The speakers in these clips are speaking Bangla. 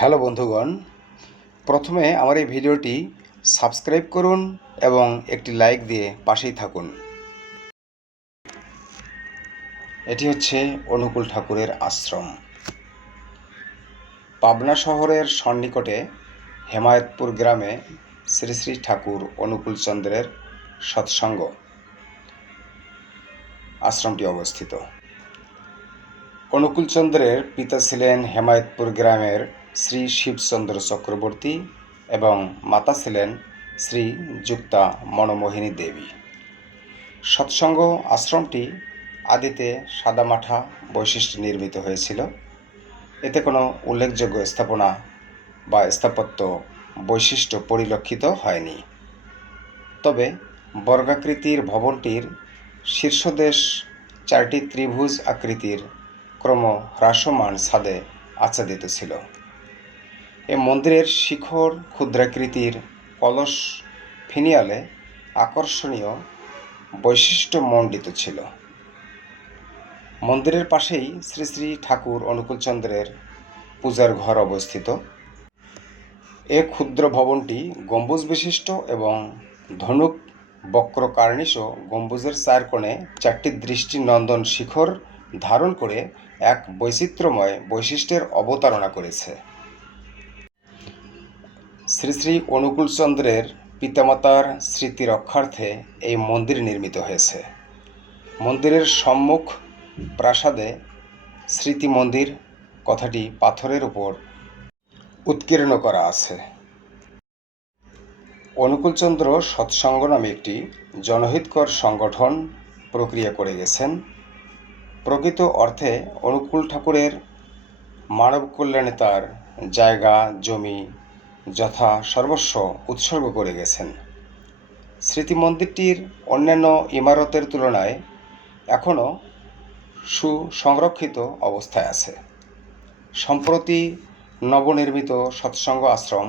হ্যালো বন্ধুগণ, প্রথমে আমার এই ভিডিওটি সাবস্ক্রাইব করুন এবং একটি লাইক দিয়ে পাশেই থাকুন। এটি হচ্ছে অনুকূল ঠাকুরের আশ্রম। পাবনা শহরের সন্নিকটে হেমায়েতপুর গ্রামে শ্রী শ্রী ঠাকুর অনুকূল চন্দ্রের সৎসঙ্গ আশ্রমটি অবস্থিত। অনুকূল চন্দ্রের পিতা ছিলেন হেমায়েতপুর গ্রামের শ্রী শিবচন্দ্র চক্রবর্তী এবং মাতা ছিলেন শ্রী যুক্তা মনোমোহিনী দেবী। সৎসঙ্গ আশ্রমটি আদিতে সাদামাঠা বৈশিষ্ট্যে নির্মিত হয়েছিল। এতে কোনো উল্লেখযোগ্য স্থাপনা বা স্থাপত্য বৈশিষ্ট্য পরিলক্ষিত হয়নি। তবে বর্গাকৃতির ভবনটির শীর্ষদেশ 4টি ত্রিভুজ আকৃতির ক্রম হ্রাসমান ছাদে আচ্ছাদিত ছিল। এ মন্দিরের শিখর ক্ষুদ্রাকৃতির কলস ফিনিয়ালে আকর্ষণীয় বৈশিষ্ট্যমণ্ডিত ছিল। মন্দিরের পাশেই শ্রী শ্রী ঠাকুর অনুকূলচন্দ্রের পূজার ঘর অবস্থিত। এ ক্ষুদ্র ভবনটি গম্বুজ বিশিষ্ট এবং ধনুক বক্রকার্নিশ গম্বুজের 4 কোণে 4টি দৃষ্টিনন্দন শিখর ধারণ করে এক বৈচিত্র্যময় বৈশিষ্ট্যের অবতারণা করেছে। শ্রী শ্রী অনুকূলচন্দ্রের পিতামাতার স্মৃতি রক্ষার্থে এই মন্দির নির্মিত হয়েছে। মন্দিরের সম্মুখ প্রাসাদে স্মৃতি মন্দির কথাটি পাথরের উপর উৎকীর্ণ করা আছে। অনুকূলচন্দ্র সৎসঙ্গ নামে একটি জনহিতকর সংগঠন প্রক্রিয়া করে গেছেন। প্রকৃত অর্থে অনুকূল ঠাকুরের মানব কল্যাণে তার জায়গা জমি যথা সর্বস্ব উৎসর্গ করে গেছেন। স্মৃতি মন্দিরটির অন্যান্য ইমারতের তুলনায় এখনও সুসংরক্ষিত অবস্থায় আছে। সম্প্রতি নবনির্মিত সৎসঙ্গ আশ্রম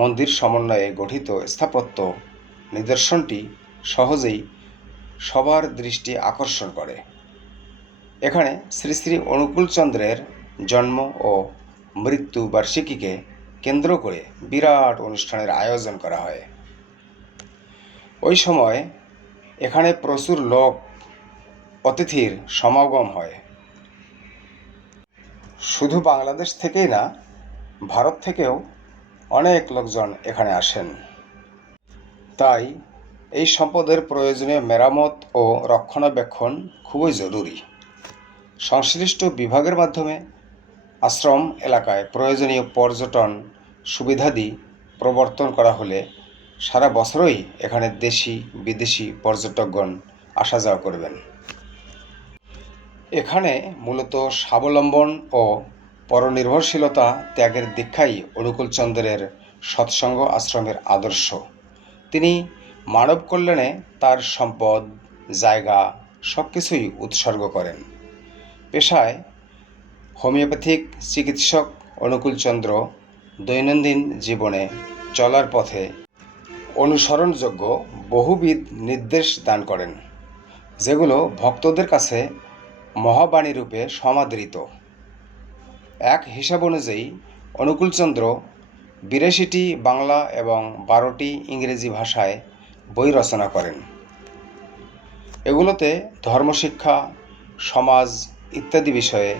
মন্দির সমন্বয়ে গঠিত স্থাপত্য নিদর্শনটি সহজেই সবার দৃষ্টি আকর্ষণ করে। এখানে শ্রী শ্রী অনুকূলচন্দ্রের জন্ম ও মৃত্যু বার্ষিকীকে কেন্দ্র করে বিরাট অনুষ্ঠানের আয়োজন করা হয়। ওই সময় এখানে প্রচুর লোক অতিথির সমাগম হয়। শুধু বাংলাদেশ থেকেই না, ভারত থেকেও অনেক লোকজন এখানে আসেন। তাই এই সম্পদের প্রয়োজনীয় মেরামত ও রক্ষণাবেক্ষণ খুবই জরুরি। সংশ্লিষ্ট বিভাগের মাধ্যমে আশ্রম এলাকায় প্রয়োজনীয় পর্যটন সুবিধাদি প্রবর্তন করা হলে সারা বছরই এখানে দেশি বিদেশি পর্যটকগণ আসা যাওয়া করবেন। এখানে মূলত স্বাবলম্বন ও পরনির্ভরশীলতা ত্যাগের দীক্ষাই অনুকূলচন্দ্রের সৎসঙ্গ আশ্রমের আদর্শ। তিনি মানব কল্যাণে তার সম্পদ জায়গা সব কিছুই উৎসর্গ করেন। পেশায় হোমিওপ্যাথিক চিকিৎসক অনুকূলচন্দ্র দৈনন্দিন জীবনে চলার পথে অনুসরণযোগ্য বহুবিধ নির্দেশ দান করেন, যেগুলো ভক্তদের কাছে মহাবাণী রূপে সমাদৃত। এক হিসাব অনুযায়ী অনুকূলচন্দ্র 82টি বাংলা এবং 12টি ইংরেজি ভাষায় বই রচনা করেন। এগুলোতে ধর্মশিক্ষা সমাজ ইত্যাদি বিষয়ে